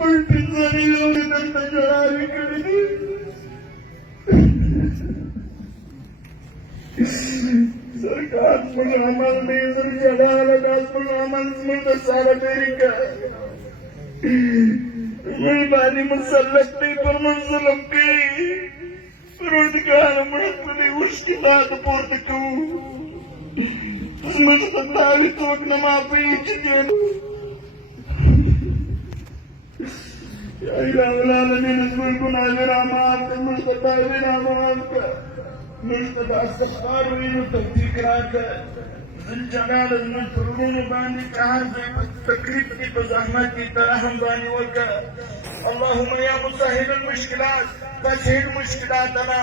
والبنزاني لو انت جرالي كردي सरकार मुझे अमल नहीं जला लगा अमल मुझे सारा मेरी का मेहरबानी मुसल्लत नहीं पर मुसलम की रोजगार मुझे मुश्किलात पूर्त करूं मुझे सत्तावी तो नमा पे चिकन या इलाह ने नस्ल गुनाह रामात मुझे सत्तावी रामात का मुझे استغفار وینو توفیق راکړه ذوالجلال زموږ پر وروڼو باندې که هر ځای په تکلیف کې په زحمت کې ته رحم باندې وکړه اللهم یا مسهل المشکلات فسهل مشکلاتنا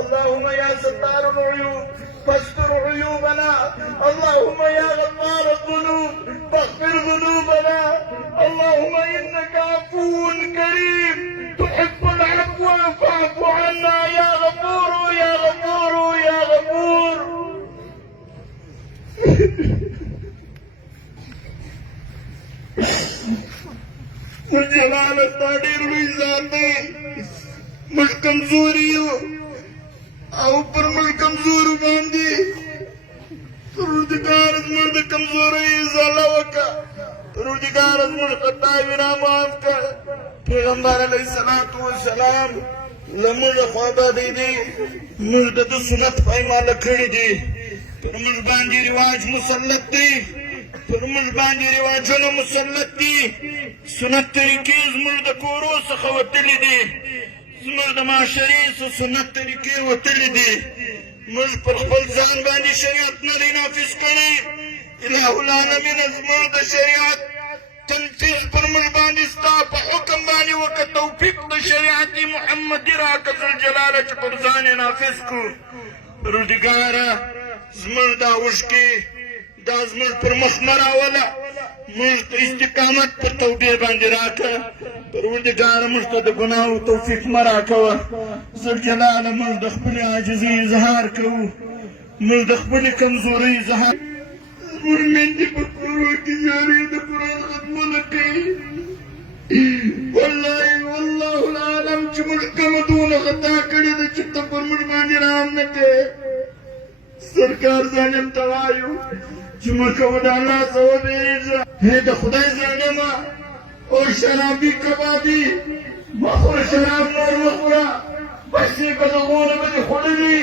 اللهم یا ستار العيوب فاستر عيوبنا اللهم يا غفار الذنوب فاغفر ذنوبنا اللهم انك عفو كريم تحب العفو فاعف عنا يا غفور يا غفور يا غفور والجلالة ډېر لوی ذات دی موږ کمزوري یو او پر موږ کمزورو باندې پروردګار زموږ د کمزورۍ ازاله وکړه پروردګار زموږ خطاوې رامعاف کړه پیغمبر علیه الصلاة والسلام زموږ خوابدی دی موږ د ده سنت پایماله کړي دي پر موږ باندې رواج مسلط دی پر موږ باندې رواجونه مسلط دي سنت طریقې زموږ د کورو څخه وتلي دي زموږ د معاشرې څخه سنت طریقې وتلي دي موږ پر خپل ځان باندې شریعت نه دی نافظ کړی اله العالمین زموږ د شریعت تنفیذ پر موږ باندې ستا په حکم باندې وکړه توفیق د شریعت محمدي راکړه ذوالجلاله چې پر ځان یې نافظ کړو پروردګاره زموږ دا اوښکې دا زموږ پر مخ مه راوله موږ ته استقامت پر توبې باندې راکړه پروردګاره موږ ته د ګناهو توفیق مه راکوه ذوالجلاله موږ د خپلې عاجزۍ اظهار کوو موږ د خپلې کمزورۍ اظهار زموږ میندې په کورو کې جارې د قرآن ختمونه کوي والله والله العالم چې موږ کومه دونه خطا کړې ده چې ته پر موږ باندې رحم نه کوې سرکار ظالم ته وایو چې مه کوه د الله څخه وبېرېږه هې د خدای ظالمه او شرابي کبابي مه خوره شراب نور مه خوره بسې که د غونه به دې خوړلي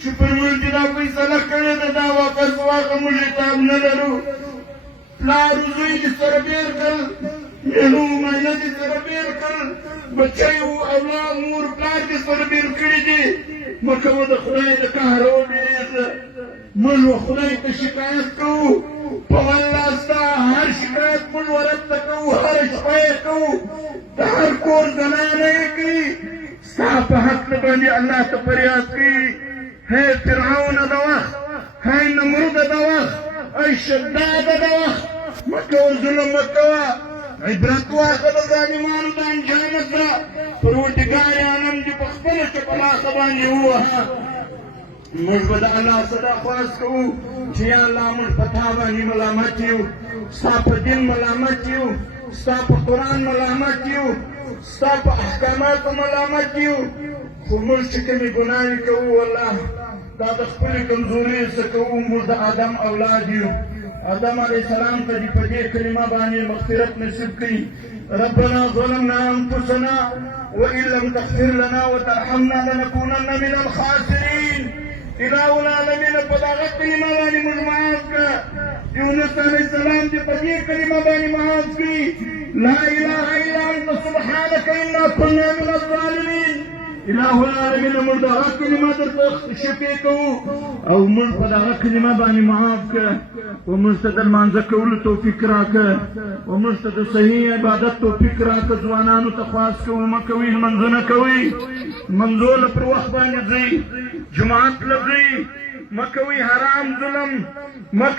چې پر موږ دې دا فیصله کړې ده دا واپس واخله موږ حساب نه لرو پلار زوی دې سره بېر کړل مېړو ماینه دې سره بېر کړل بچی اولاد مور پلار دې سره بېر کړي دي مه کوه د خدای د قهره وبېرېږه موږ خدای ته شکایت کوو په والله ستا هر شکایت موږ ورب ته کوو هره شپه یې کوو د هر کور زنانه یې کوي ستا په هکله باندې الله ته فریاد کوي هی فرعونه د وخت هی نمروده د وخت ای شداده د وخت مه کوه ظلم مه کوه عبرت واخله د ظالمانو د انجام سره پروردګار عالم دې په خپله چپلاخه باندې ووهه موږ به د الله څخه درخواست کوو چې یا الله موږ په تا باندې ملامت یو ستا په دین ملامت یو ستا په قرآن ملامت یو ستا په احکاماتو ملامت یو خو موږ چې کومې ګناوې کوو والله دا د خپلې کمزورۍ څخه کوو موږ د آدم اولاد یو آدم علیه السلام ته دې په دې کلمه باندې مغفرت نصیب کړي ربنا ظلمنا انفسنا وان لم تغفر لنا وترحمنا لنكونن من الخاسرين اله العالمین په دغه کلمه باندې موږ معاف کړه یونس علیه السلام دې په دې کلمه باندې معاف کړي لا اله الا انت سبحانك انا كنا من الظالمين اله العالمین موږ دغه کلمه درته شفیع کوو او موږ په دغه کلمه باندې معاف کړه او موږ ته د لمانځه کولو توفیق راکړه او موږ ته د صحیح عبادت توفیق راکړه ځوانانو ته خواست کوو مه کوئ لمنځونه کوئ منځو له پر وخت باندې ځئ جماعت له ځئ مه کوئ حرام ظلم مه